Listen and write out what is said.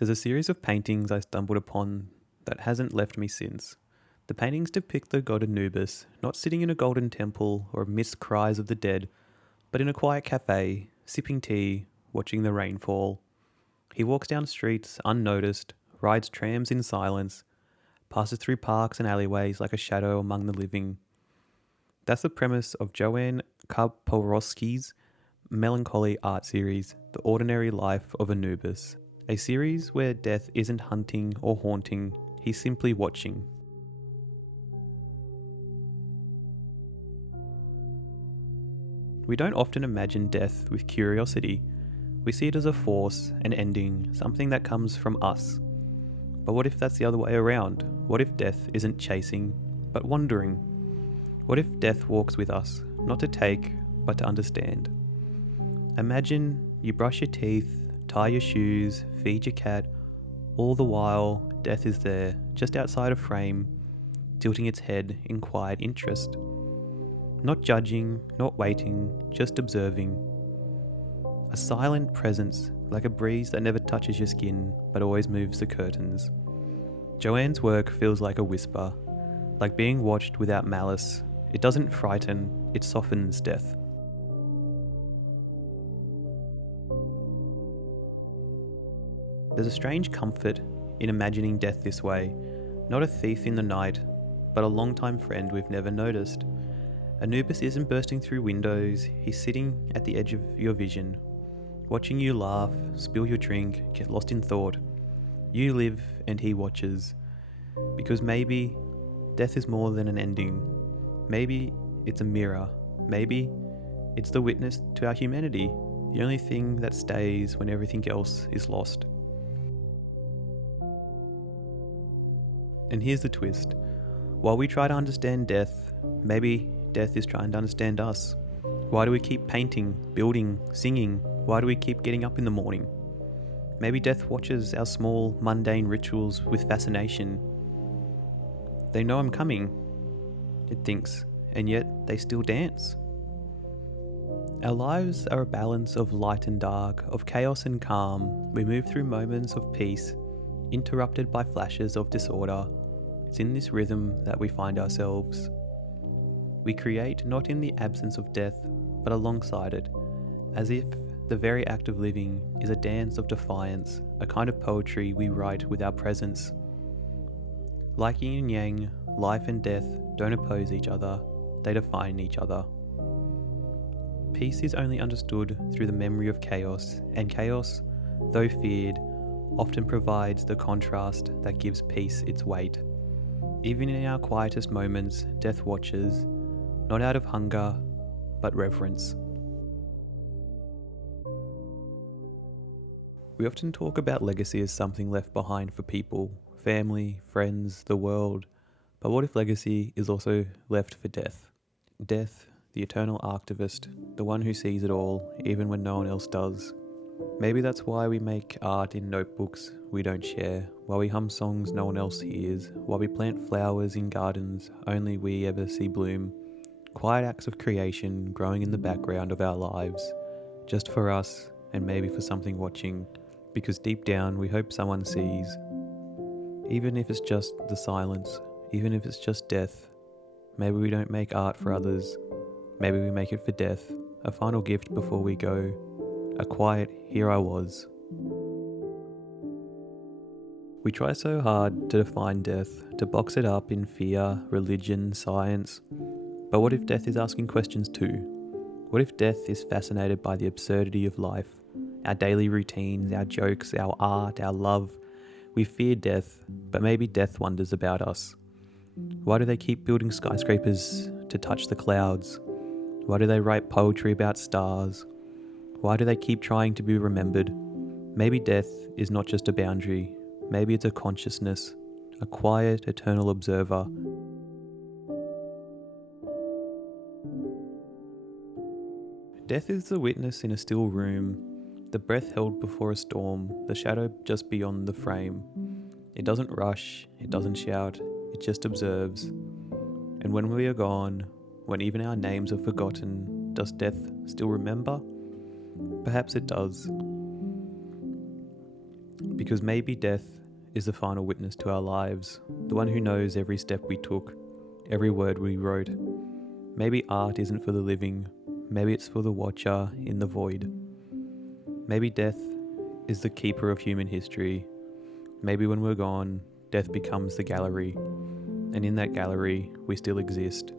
There's a series of paintings I stumbled upon that hasn't left me since. The paintings depict the god Anubis, not sitting in a golden temple or amidst cries of the dead, but in a quiet cafe, sipping tea, watching the rain fall. He walks down streets unnoticed, rides trams in silence, passes through parks and alleyways like a shadow among the living. That's the premise of Joanna Karpowicz' melancholy art series, The Ordinary Life of Anubis. A series where death isn't hunting or haunting, he's simply watching. We don't often imagine death with curiosity. We see it as a force, an ending, something that comes from us. But what if that's the other way around? What if death isn't chasing, but wandering? What if death walks with us, not to take, but to understand? Imagine you brush your teeth, tie your shoes, feed your cat, all the while death is there, just outside a frame, tilting its head in quiet interest. Not judging, not waiting, just observing. A silent presence, like a breeze that never touches your skin, but always moves the curtains. Joanne's work feels like a whisper, like being watched without malice. It doesn't frighten, it softens death. There's a strange comfort in imagining death this way, not a thief in the night, but a longtime friend we've never noticed. Anubis isn't bursting through windows, he's sitting at the edge of your vision, watching you laugh, spill your drink, get lost in thought. You live and he watches, because maybe death is more than an ending. Maybe it's a mirror, maybe it's the witness to our humanity, the only thing that stays when everything else is lost. And here's the twist. While we try to understand death, maybe death is trying to understand us. Why do we keep painting, building, singing? Why do we keep getting up in the morning? Maybe death watches our small, mundane rituals with fascination. They know I'm coming, it thinks, and yet they still dance. Our lives are a balance of light and dark, of chaos and calm. We move through moments of peace, interrupted by flashes of disorder. It's in this rhythm that we find ourselves. We create not in the absence of death, but alongside it, as if the very act of living is a dance of defiance, a kind of poetry we write with our presence. Like yin and yang, life and death don't oppose each other, they define each other. Peace is only understood through the memory of chaos, and chaos, though feared, often provides the contrast that gives peace its weight. Even in our quietest moments, death watches, not out of hunger, but reverence. We often talk about legacy as something left behind for people, family, friends, the world, but what if legacy is also left for death? Death, the eternal archivist, the one who sees it all, even when no one else does. Maybe that's why we make art in notebooks we don't share, why we hum songs no one else hears, why we plant flowers in gardens only we ever see bloom. Quiet acts of creation growing in the background of our lives, just for us and maybe for something watching, because deep down we hope someone sees. Even if it's just the silence, even if it's just death, maybe we don't make art for others, maybe we make it for death, a final gift before we go, a quiet here I was. We try so hard to define death, to box it up in fear, religion, science. But what if death is asking questions too? What if death is fascinated by the absurdity of life, our daily routines, our jokes, our art, our love? We fear death, but maybe death wonders about us. Why do they keep building skyscrapers to touch the clouds? Why do they write poetry about stars? Why do they keep trying to be remembered? Maybe death is not just a boundary. Maybe it's a consciousness, a quiet, eternal observer. Death is the witness in a still room, the breath held before a storm, the shadow just beyond the frame. It doesn't rush, it doesn't shout, it just observes. And when we are gone, when even our names are forgotten, does death still remember? Perhaps it does. Because maybe death is the final witness to our lives, the one who knows every step we took, every word we wrote. Maybe art isn't for the living, maybe it's for the watcher in the void. Maybe death is the keeper of human history. Maybe when we're gone, death becomes the gallery, and in that gallery we still exist.